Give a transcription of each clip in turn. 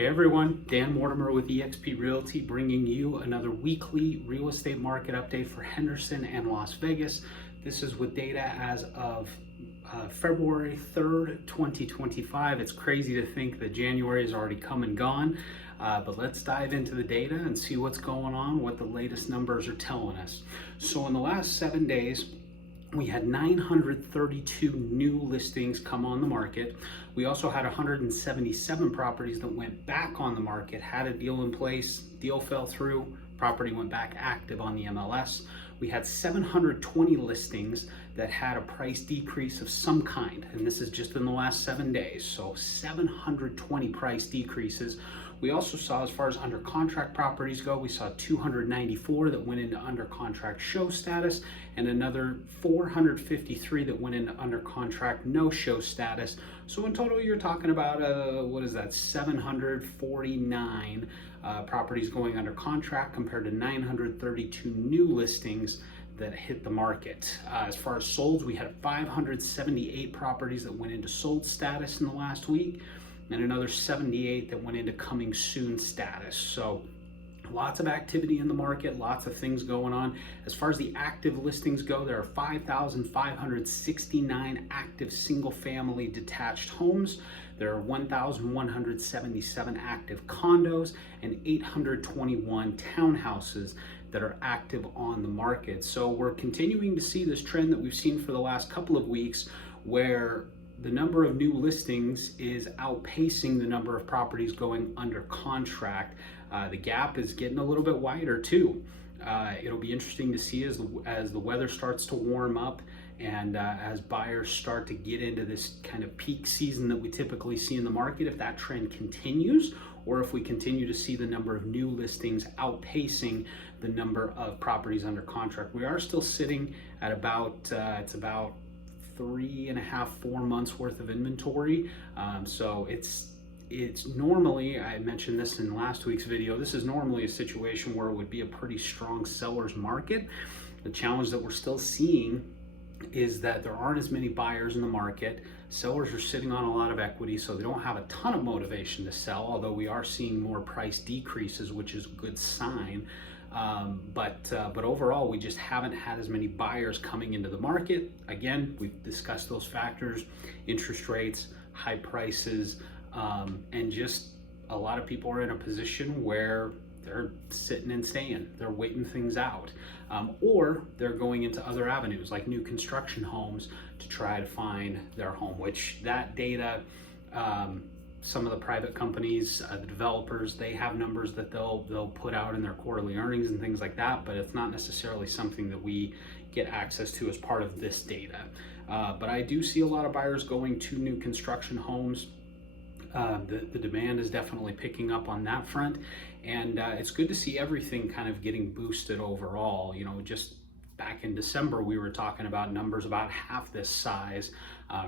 Hey everyone, Dan Mortimer with eXp Realty bringing you another weekly real estate market update for Henderson and Las Vegas. This is with data as of February 3rd, 2025. It's crazy to think that January has already come and gone, but let's dive into the data and see what's going on, what the latest numbers are telling us. So in the last 7 days, we had 932 new listings come on the market. We also had 177 properties that went back on the market, had a deal in place, deal fell through, property went back active on the MLS. We had 720 listings that had a price decrease of some kind, and this is just in the last 7 days, so 720 price decreases. We also saw, as far as under contract properties go, we saw 294 that went into under contract show status and another 453 that went into under contract no show status. So in total, you're talking about, 749 properties going under contract compared to 932 new listings that hit the market. As far as solds, we had 578 properties that went into sold status in the last week, and another 78 that went into coming soon status. So lots of activity in the market, lots of things going on. As far as the active listings go, there are 5,569 active single family detached homes. There are 1,177 active condos and 821 townhouses that are active on the market. So we're continuing to see this trend that we've seen for the last couple of weeks, where the number of new listings is outpacing the number of properties going under contract. The gap is getting a little bit wider too. It'll be interesting to see as the weather starts to warm up and as buyers start to get into this kind of peak season that we typically see in the market, if that trend continues, or if we continue to see the number of new listings outpacing the number of properties under contract. We are still sitting at about, it's about 3.5, 4 months worth of inventory. So it's normally, I mentioned this in last week's video, this is normally a situation where it would be a pretty strong seller's market. The challenge that we're still seeing is that there aren't as many buyers in the market. Sellers are sitting on a lot of equity, so they don't have a ton of motivation to sell, although we are seeing more price decreases, which is a good sign. But overall, we just haven't had as many buyers coming into the market. Again, we've discussed those factors: interest rates, high prices, and just a lot of people are in a position where they're sitting and staying. They're waiting things out, or they're going into other avenues like new construction homes to try to find their home, which that data, some of the private companies, the developers, they have numbers that they'll put out in their quarterly earnings and things like that, but it's not necessarily something that we get access to as part of this data. But I do see a lot of buyers going to new construction homes. The demand is definitely picking up on that front, and it's good to see everything kind of getting boosted overall. You know, just back in December, we were talking about numbers about half this size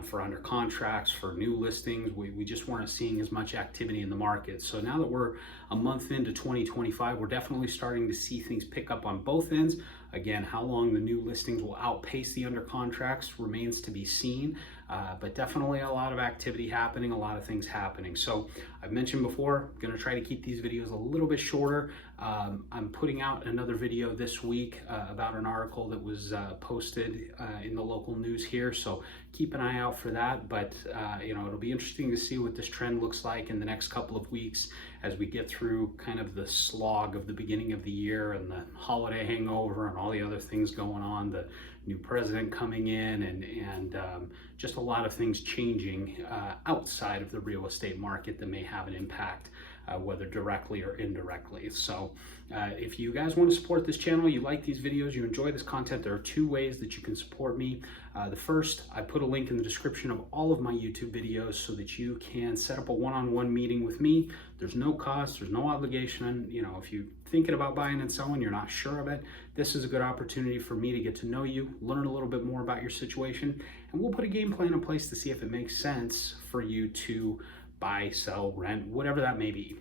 for under contracts, for new listings. We just weren't seeing as much activity in the market. So now that we're a month into 2025, we're definitely starting to see things pick up on both ends. Again, how long the new listings will outpace the under contracts remains to be seen, but definitely a lot of activity happening, a lot of things happening. So I've mentioned before, I'm going to try to keep these videos a little bit shorter. I'm putting out another video this week about an article that was posted in the local news here, so keep an eye out for that. But it'll be interesting to see what this trend looks like in the next couple of weeks as we get through kind of the slog of the beginning of the year and the holiday hangover and all the other things going on, the new president coming in, and just a lot of things changing outside of the real estate market that may have an impact, whether directly or indirectly. So if you guys want to support this channel, you like these videos, you enjoy this content, there are 2 ways that you can support me. The first, I put a link in the description of all of my YouTube videos so that you can set up a one-on-one meeting with me. There's no cost, there's no obligation. You know, if you're thinking about buying and selling, you're not sure of it, this is a good opportunity for me to get to know you, learn a little bit more about your situation, and we'll put a game plan in place to see if it makes sense for you to buy, sell, rent, whatever that may be.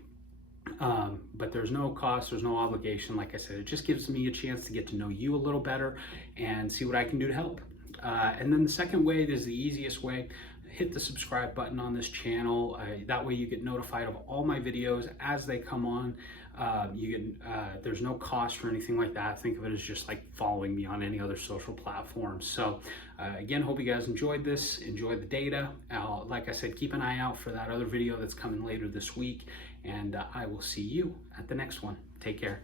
But there's no cost, there's no obligation. Like I said, it just gives me a chance to get to know you a little better and see what I can do to help. And then the second way is the easiest way. hit the subscribe button on this channel. That way you get notified of all my videos as they come on. There's no cost or anything like that. Think of it as just like following me on any other social platform. So again, hope you guys enjoyed this, enjoyed the data. Like I said, keep an eye out for that other video that's coming later this week, and I will see you at the next one. Take care.